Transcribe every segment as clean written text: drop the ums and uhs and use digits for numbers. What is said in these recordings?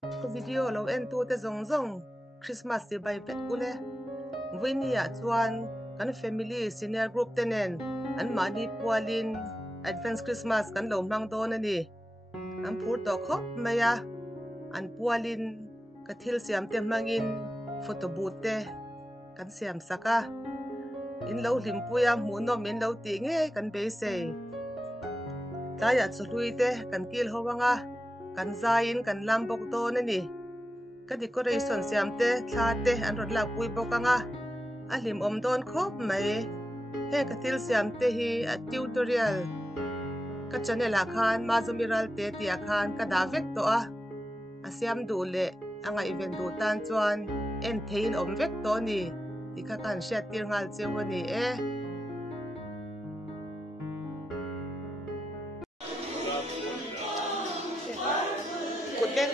ko video lo en tu te zong zong Christmas ti bai pet ule vinia chuan kan family senior group tenen an mani pualin advance Christmas kan lo mang don ani an phur to khop maya an pualin ka thil siam te mangin photo booth te kan siam saka in lo limpuya mu no min lo ti nge kan be se taya chului te kan kil howanga kan zain kan lambok don ani ka decoration siam te thla te an rod la pui bokanga a lim om don khop mai he ka thil siam te hi a tutorial ka channel a khan mazumiral te tia khan ka davek to a siam du le anga event du tan chuan en thein om vek to ni ti kha kan sha tir ngal chewani e kuten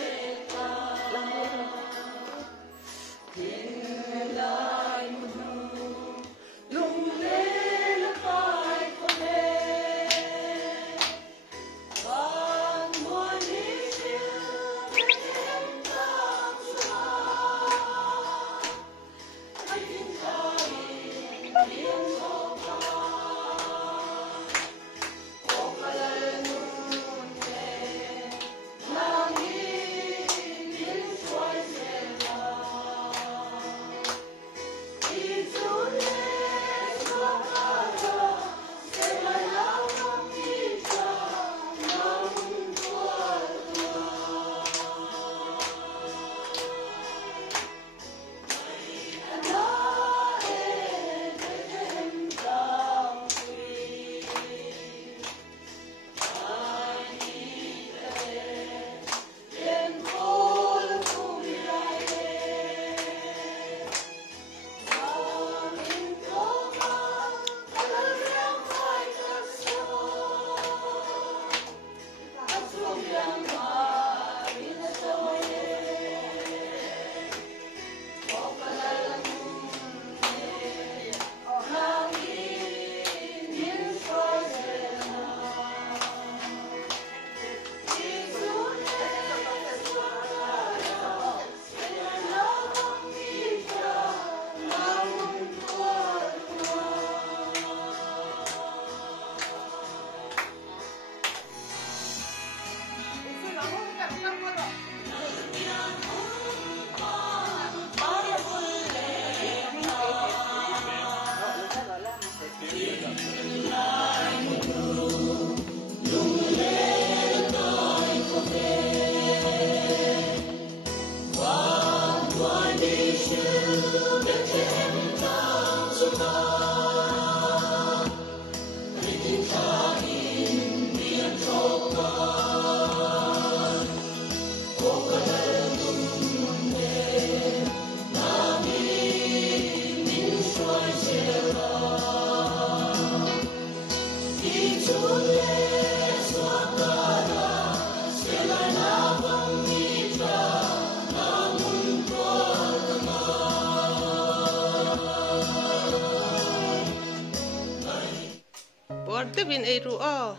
te bin ei ru a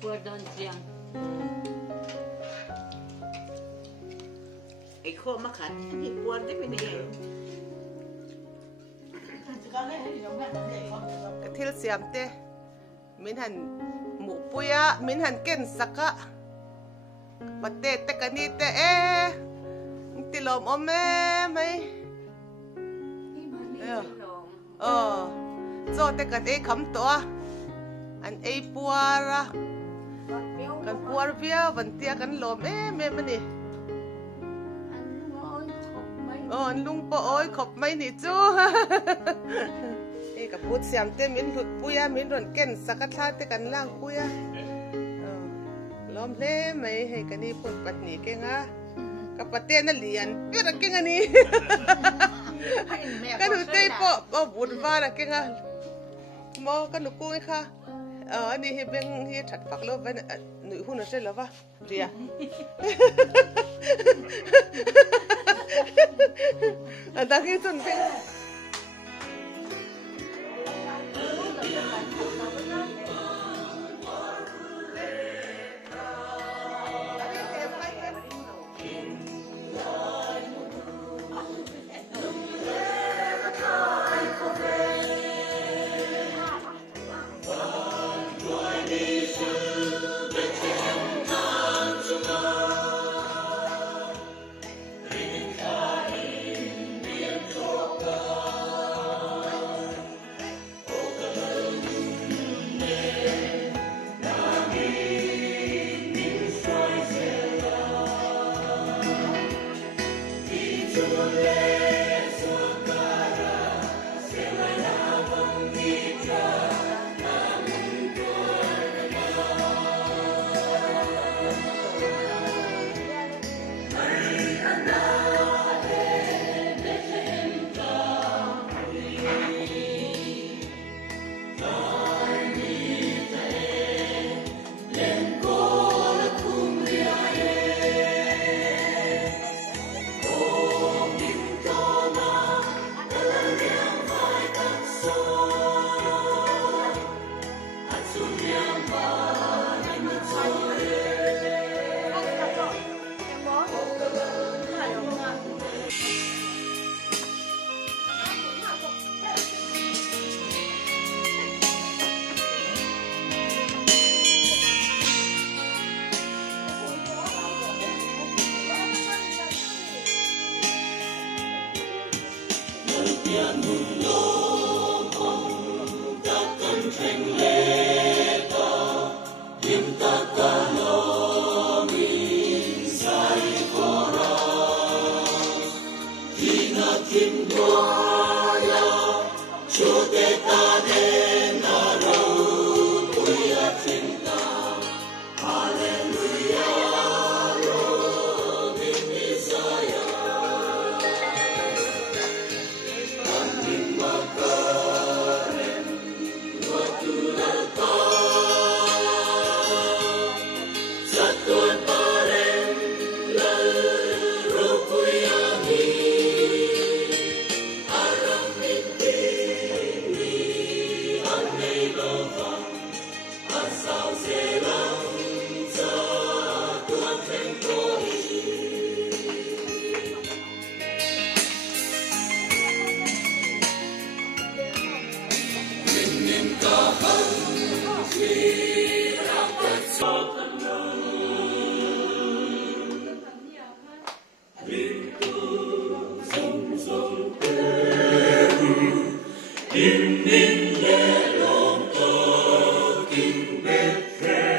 Pua don chiang ai kho ma khat ni pua te bin ei ka thil siam te min han mu puya min han ken saka pate te kani te e tilom ome mai cho te kan ei kham to an ei puara kan puar via van tia kan lom me mani an lung po oi khop mai ni chu e ka put siam te min lut puya min ron ken sakat tha te kan lang puya lom le mai he kani put patni ke nga ka pate na lian pera ke nga ni kan hu te po bun va ra ke nga mo kan ku kha ani hi beng hi that pak lo van nu hu na se lo va dia ada ki tun pe In lelong to king Bethlehem.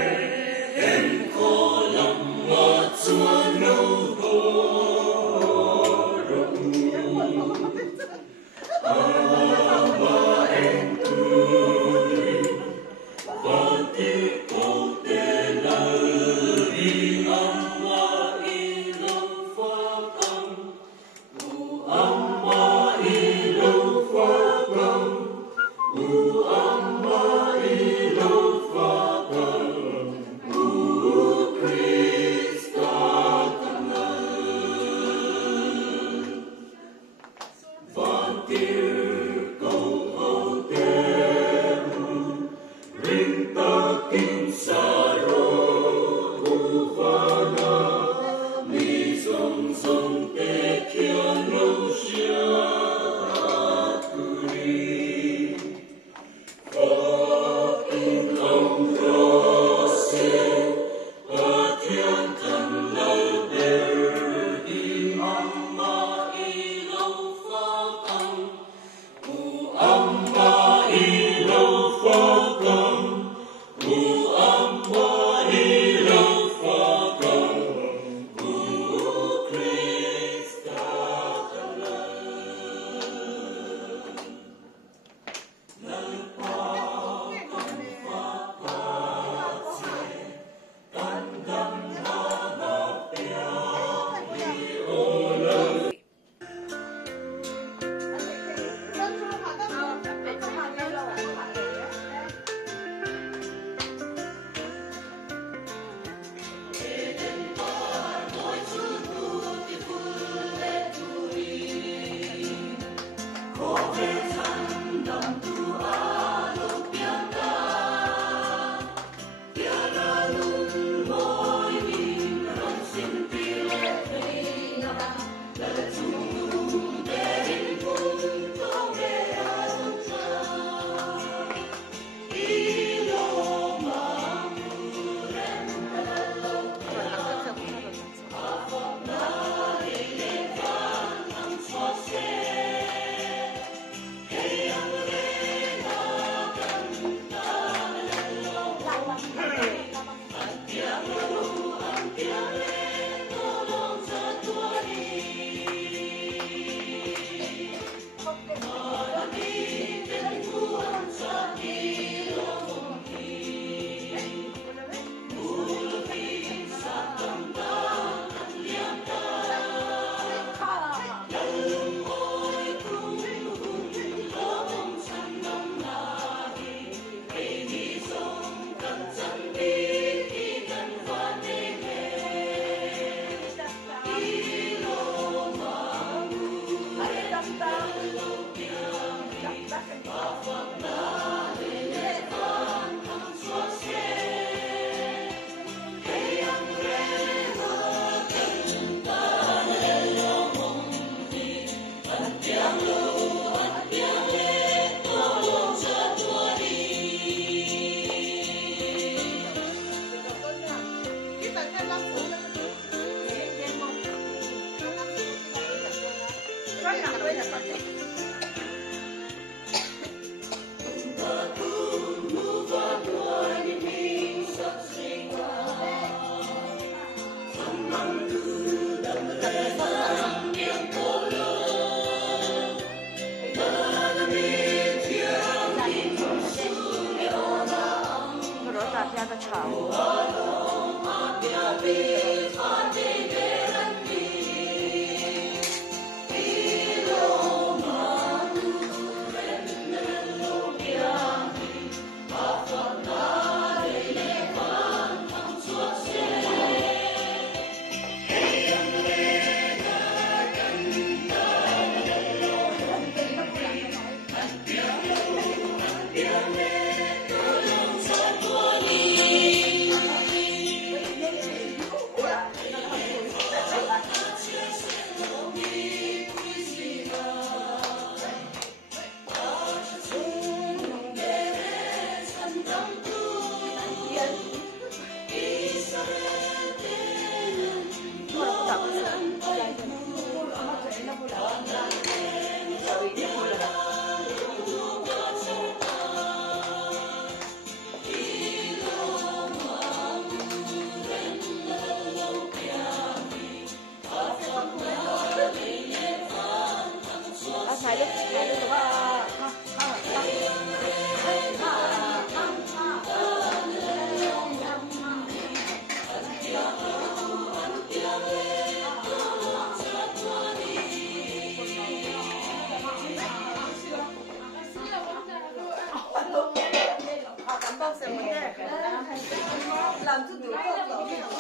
làm chút